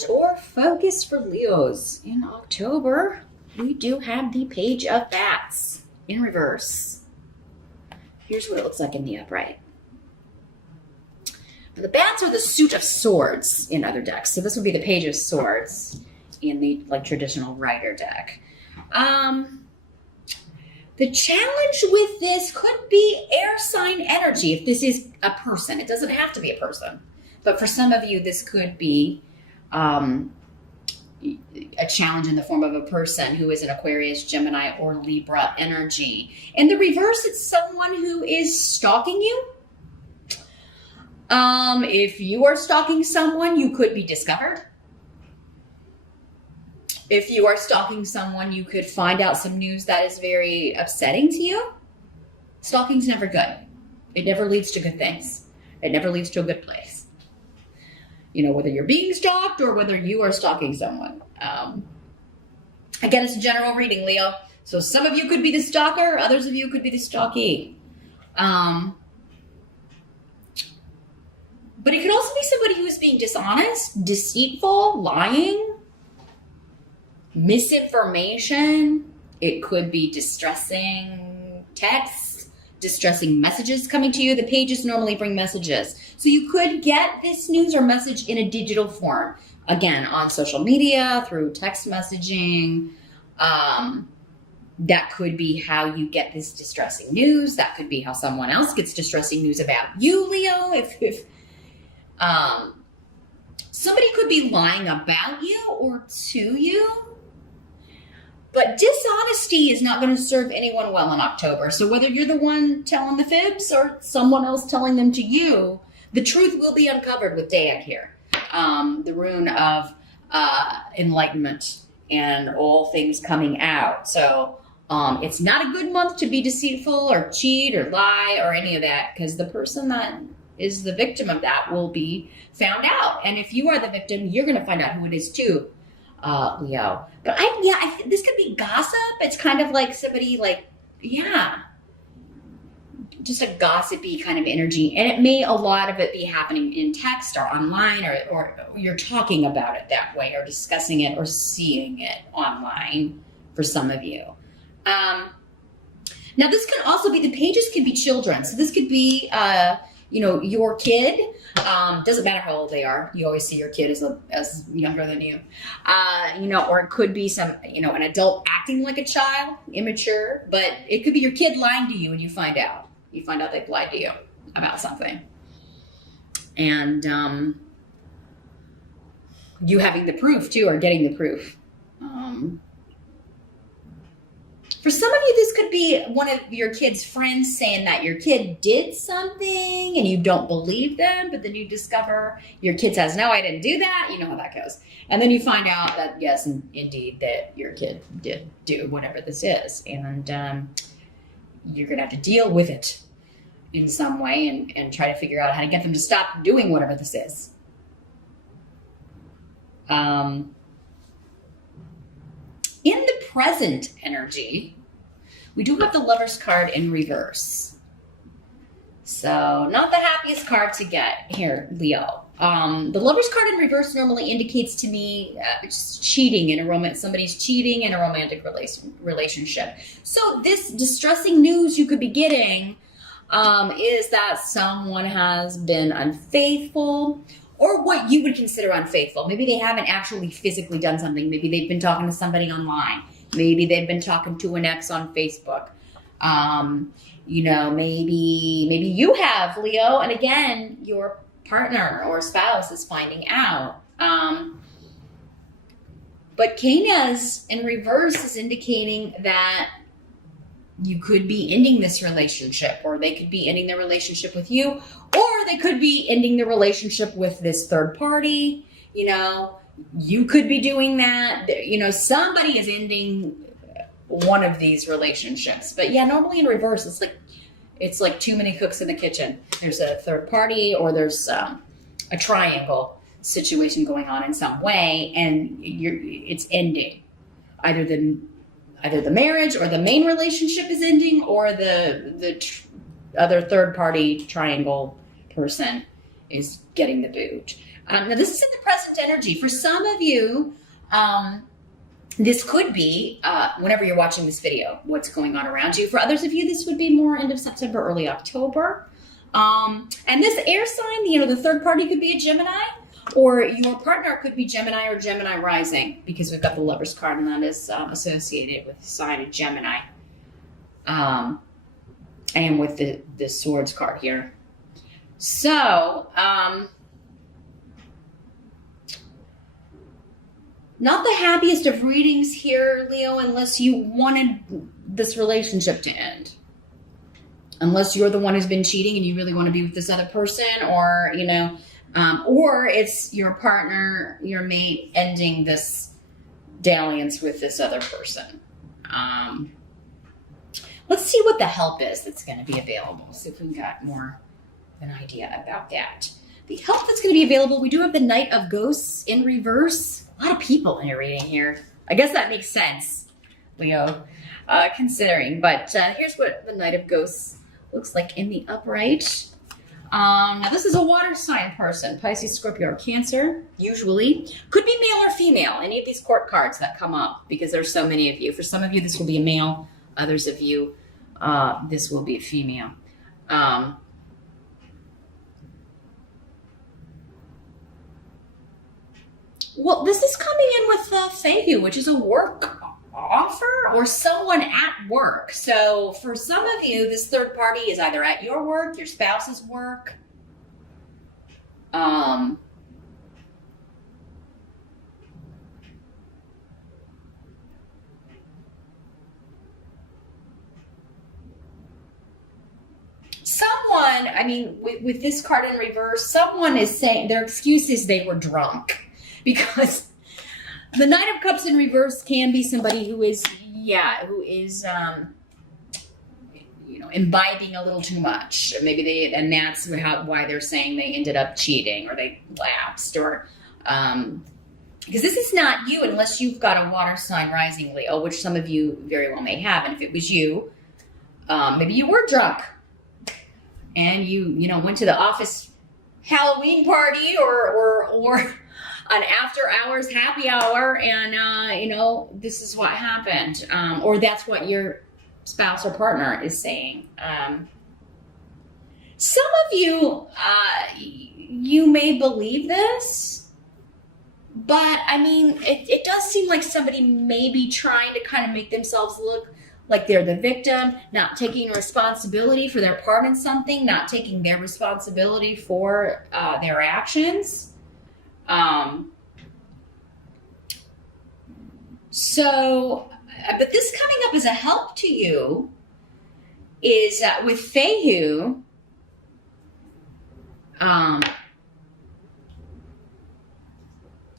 challenge or focus for Leos in October? We do have the Page of Bats in reverse. Here's what it looks like in the upright. The bats are the suit of swords in other decks. So this would be the Page of Swords in the traditional Rider deck. The challenge with this could be air sign energy if this is a person. It doesn't have to be a person. But for some of you, this could be a challenge in the form of a person who is an Aquarius, Gemini, or Libra energy. In the reverse, it's someone who is stalking you. If you are stalking someone, you could be discovered. If you are stalking someone, you could find out some news that is very upsetting to you. Stalking's never good. It never leads to good things. It never leads to a good place. You know, whether you're being stalked or whether you are stalking someone. Again, it's a general reading, Leo. So some of you could be the stalker, others of you could be the stalkee. But it could also be somebody who is being dishonest, deceitful, lying, misinformation. It could be distressing texts, distressing messages coming to you. The pages normally bring messages. So you could get this news or message in a digital form. Again, on social media, through text messaging. That could be how you get this distressing news. That could be how someone else gets distressing news about you, Leo. If somebody could be lying about you or to you. But dishonesty is not going to serve anyone well in October. So whether you're the one telling the fibs or someone else telling them to you, the truth will be uncovered with Dayak here. The rune of enlightenment and all things coming out. So it's not a good month to be deceitful or cheat or lie or any of that, because the person that is the victim of that will be found out. And if you are the victim, you're going to find out who it is too. Leo. But this could be gossip. It's kind of like somebody just a gossipy kind of energy. And it may, a lot of it be happening in text or online, or you're talking about it that way, or discussing it or seeing it online for some of you. Now this can also be, the pages could be children. So this could be, your kid. Doesn't matter how old they are. You always see your kid as younger than you. Or it could be an adult acting like a child, immature, but it could be your kid lying to you and you find out. You find out they've lied to you about something. And you having the proof too, or getting the proof. For some of you, this could be one of your kid's friends saying that your kid did something and you don't believe them, but then you discover your kid says, no, I didn't do that. You know how that goes. And then you find out that, yes, indeed, that your kid did do whatever this is. And you're going to have to deal with it in some way and try to figure out how to get them to stop doing whatever this is. In the present energy, we do have the Lover's card in reverse. So not the happiest card to get here, Leo. The Lover's card in reverse normally indicates to me just cheating in a romance. Somebody's cheating in a romantic relationship. So this distressing news you could be getting is that someone has been unfaithful, or what you would consider unfaithful. Maybe they haven't actually physically done something. Maybe they've been talking to somebody online. Maybe they've been talking to an ex on Facebook. Maybe you have, Leo, and again, your partner or spouse is finding out. But Canas in reverse is indicating that you could be ending this relationship, or they could be ending their relationship with you, or they could be ending the relationship with this third party. You could be doing that. Somebody is ending one of these relationships. But yeah, normally in reverse, it's like too many cooks in the kitchen. There's a third party, or there's a triangle situation going on in some way, and it's ending. Either the marriage or the main relationship is ending, or the other third party triangle person is getting the boot. Now, this is in the present energy. For some of you, this could be whenever you're watching this video, what's going on around you. For others of you, this would be more end of September, early October. And this air sign, the third party could be a Gemini, or your partner could be Gemini or Gemini rising, because we've got the Lovers card, and that is associated with the sign of Gemini. And with the Swords card here. So, not the happiest of readings here, Leo, unless you wanted this relationship to end. Unless you're the one who's been cheating and you really want to be with this other person, or, or it's your partner, your mate, ending this dalliance with this other person. Let's see what the help is that's going to be available. See if we got more of an idea about that. The help that's going to be available, we do have the Knight of Ghosts in reverse. A lot of people in your reading here. I guess that makes sense, Leo, considering. But here's what the Knight of Ghosts looks like in the upright. Now, this is a water sign person, Pisces, Scorpio, or Cancer, usually. Could be male or female, any of these court cards that come up, because there's so many of you. For some of you, this will be a male. Others of you, this will be a female. Well, this is coming in with Fehu, which is a work offer or someone at work. So for some of you, this third party is either at your work, your spouse's work. Someone, with this card in reverse, someone is saying their excuse is they were drunk. Because the Knight of Cups in reverse can be somebody who is imbibing a little too much. Maybe and that's why they're saying they ended up cheating or they lapsed, or because this is not you unless you've got a water sign rising, Leo, which some of you very well may have. And if it was you, maybe you were drunk and you went to the office Halloween party or an after hours happy hour, and this is what happened, or that's what your spouse or partner is saying. Some of you, you may believe this, but it does seem like somebody may be trying to kind of make themselves look like they're the victim, not taking responsibility for their part in something, not taking their responsibility for their actions. But this coming up as a help to you is with Fehu,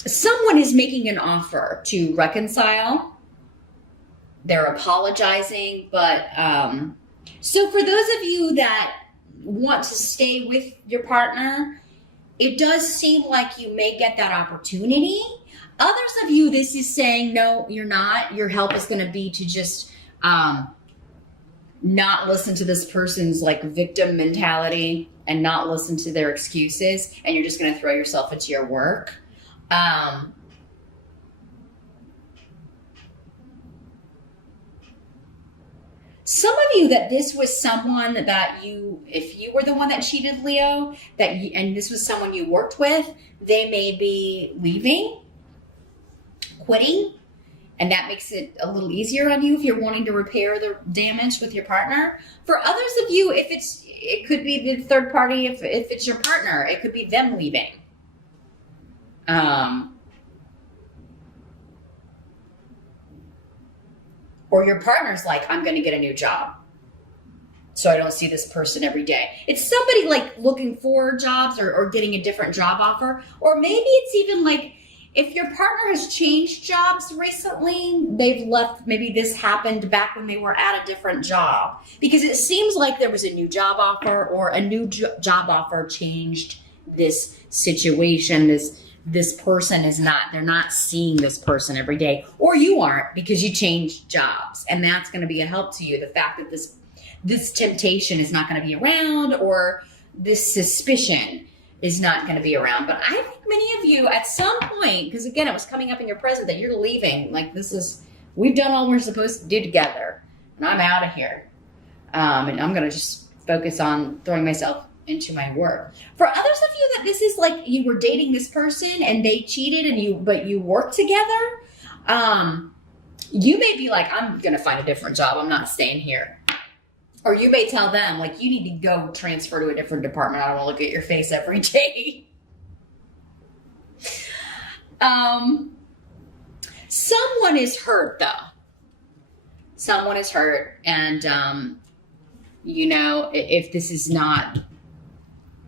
someone is making an offer to reconcile. They're apologizing, but so for those of you that want to stay with your partner, it does seem like you may get that opportunity. Others of you, this is saying, no, you're not. Your help is going to be to just not listen to this person's victim mentality and not listen to their excuses. And you're just going to throw yourself into your work. Some of you that this was someone that if you were the one that cheated, Leo, and this was someone you worked with, they may be leaving, quitting, and that makes it a little easier on you if you're wanting to repair the damage with your partner. For others of you, it could be the third party. If it's your partner, it could be them leaving. Or your partner's like, I'm going to get a new job, so I don't see this person every day. It's somebody looking for jobs or getting a different job offer. Or maybe it's even if your partner has changed jobs recently, they've left, maybe this happened back when they were at a different job. Because it seems like there was a new job offer, or a new job offer changed this situation. This person they're not seeing this person every day. Or you aren't, because you changed jobs. And that's going to be a help to you. The fact that this temptation is not going to be around, or this suspicion. is not going to be around. But I think many of you at some point, because again, it was coming up in your present that you're leaving. Like we've done all we're supposed to do together, and I'm out of here. And I'm going to just focus on throwing myself into my work. For others of you that this is like you were dating this person and they cheated but you worked together, you may be like, I'm going to find a different job. I'm not staying here. Or you may tell them, like, you need to go transfer to a different department. I don't want to look at your face every day. Someone is hurt, though. Someone is hurt. And, if this is not,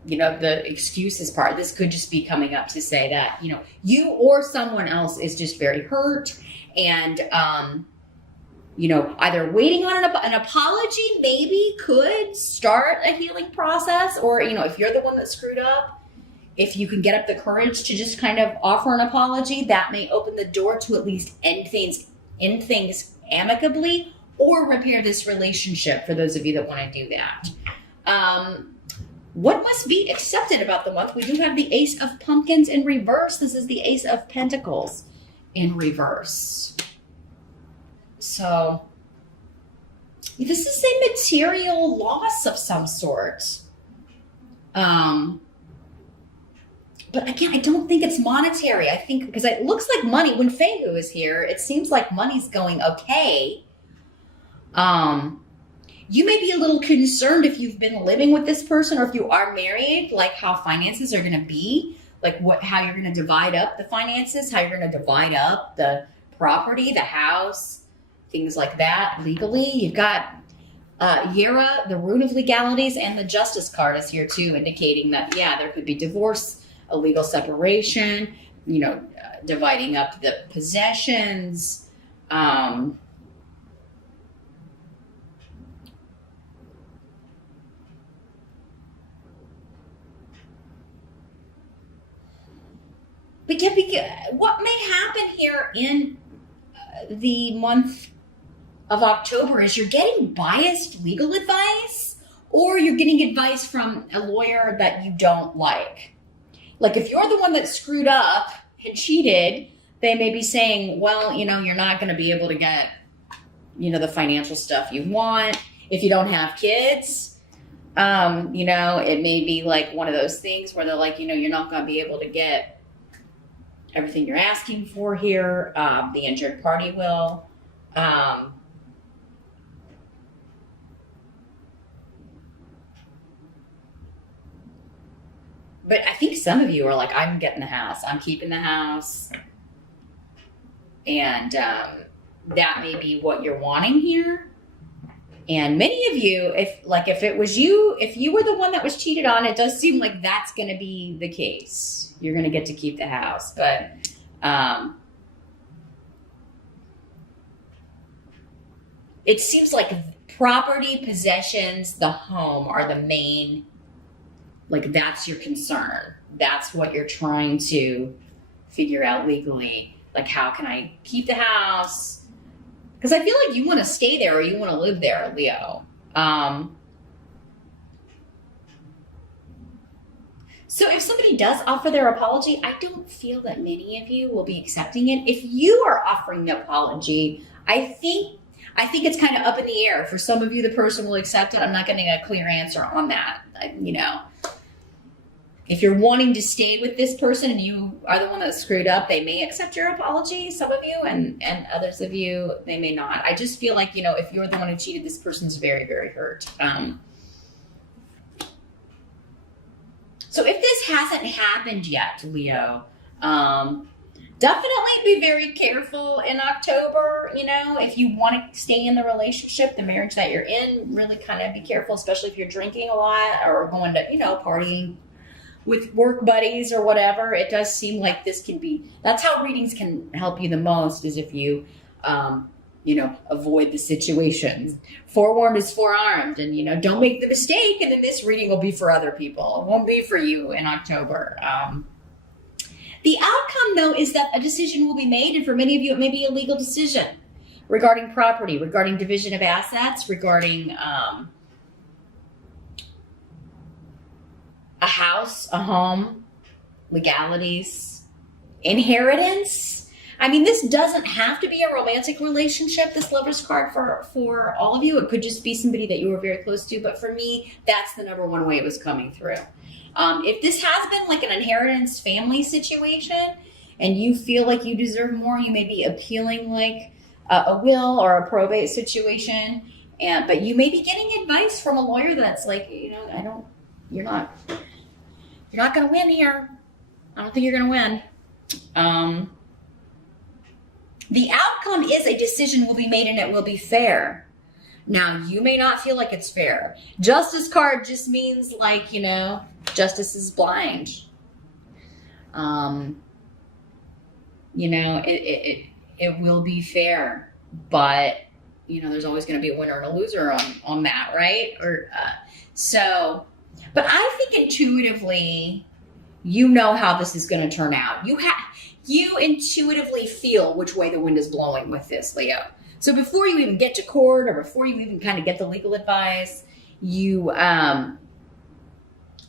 the excuses part, this could just be coming up to say that, you or someone else is just very hurt. And, either waiting on an apology maybe could start a healing process, or, if you're the one that screwed up, if you can get up the courage to just kind of offer an apology, that may open the door to at least end things amicably or repair this relationship for those of you that want to do that. What must be accepted about the month? We do have the Ace of Pumpkins in reverse. This is the Ace of Pentacles in reverse. So this is a material loss of some sort. But again, I don't think it's monetary. I think because it looks like money, when Fehu is here, it seems like money's going okay. You may be a little concerned if you've been living with this person or if you are married, like how finances are going to be, like how you're going to divide up the finances, how you're going to divide up the property, the house, things like that legally. You've got Yera, the rune of legalities, and the Justice card is here too, indicating that, there could be divorce, a legal separation, dividing up the possessions. What may happen here in the month of October is you're getting biased legal advice, or you're getting advice from a lawyer that you don't like. Like if you're the one that screwed up and cheated, they may be saying, well, you're not going to be able to get, the financial stuff you want if you don't have kids. It may be like one of those things where they're like, you're not going to be able to get everything you're asking for here. The injured party will. But I think some of you are like, I'm getting the house. I'm keeping the house. And that may be what you're wanting here. And many of you, if it was you, if you were the one that was cheated on, it does seem like that's going to be the case. You're going to get to keep the house. But it seems like property, possessions, the home are the main, like that's your concern. That's what you're trying to figure out legally. Like, how can I keep the house? Because I feel like you want to stay there or you want to live there, Leo. So if somebody does offer their apology, I don't feel that many of you will be accepting it. If you are offering the apology, I think it's kind of up in the air. For some of you, the person will accept it. I'm not getting a clear answer on that. If you're wanting to stay with this person and you are the one that screwed up, they may accept your apology, some of you, and others of you, they may not. I just feel like, if you're the one who cheated, this person's very, very hurt. So if this hasn't happened yet, Leo, definitely be very careful in October. If you want to stay in the relationship, the marriage that you're in, really kind of be careful, especially if you're drinking a lot or going to, partying with work buddies or whatever. It does seem like this can be, that's how readings can help you the most, is if you, avoid the situations. Forewarned is forearmed, and, don't make the mistake. And then this reading will be for other people. It won't be for you in October. The outcome, though, is that a decision will be made. And for many of you, it may be a legal decision regarding property, regarding division of assets, regarding, a house, a home, legalities, inheritance. I mean, this doesn't have to be a romantic relationship, this Lover's card for all of you. It could just be somebody that you were very close to. But for me, that's the number one way it was coming through. If this has been like an inheritance family situation and you feel like you deserve more, you may be appealing like a will or a probate situation. But you may be getting advice from a lawyer that's like, you're not going to win here. I don't think you're going to win. The outcome is a decision will be made and it will be fair. Now, you may not feel like it's fair. Justice card just means like, justice is blind. It will be fair, but there's always going to be a winner and a loser on that, right? But I think intuitively, how this is going to turn out. You intuitively feel which way the wind is blowing with this, Leo. So before you even get to court or before you even kind of get the legal advice, you kind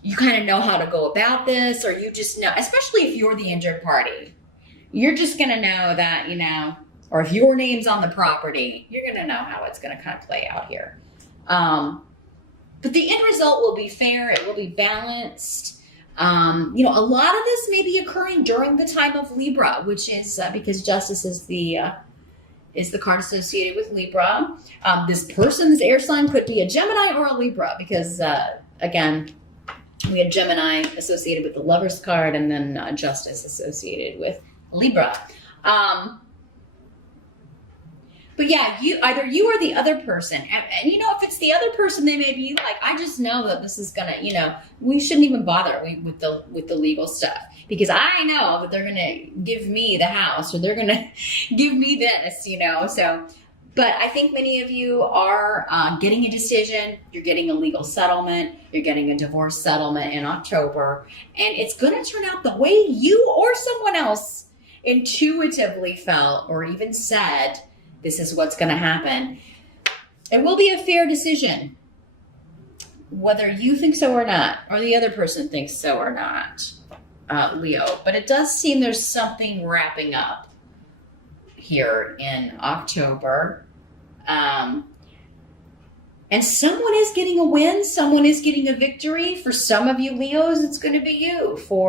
of know how to go about this, or you just know, especially if you're the injured party, you're just going to know that, or if your name's on the property, you're going to know how it's going to kind of play out here. But the end result will be fair. It will be balanced. A lot of this may be occurring during the time of Libra, which is because justice is the card associated with Libra. This person's air sign could be a Gemini or a Libra because, again, we had Gemini associated with the Lover's card and then justice associated with Libra. But yeah, either you or the other person. And if it's the other person, they may be like, I just know that this is going to, we shouldn't even bother with the legal stuff because I know that they're going to give me the house or they're going to give me this, So, but I think many of you are getting a decision. You're getting a legal settlement. You're getting a divorce settlement in October. And it's going to turn out the way you or someone else intuitively felt or even said, this is what's going to happen. It will be a fair decision, whether you think so or not, or the other person thinks so or not, Leo. But it does seem there's something wrapping up here in October. And someone is getting a win. Someone is getting a victory. For some of you Leos, it's going to be you. For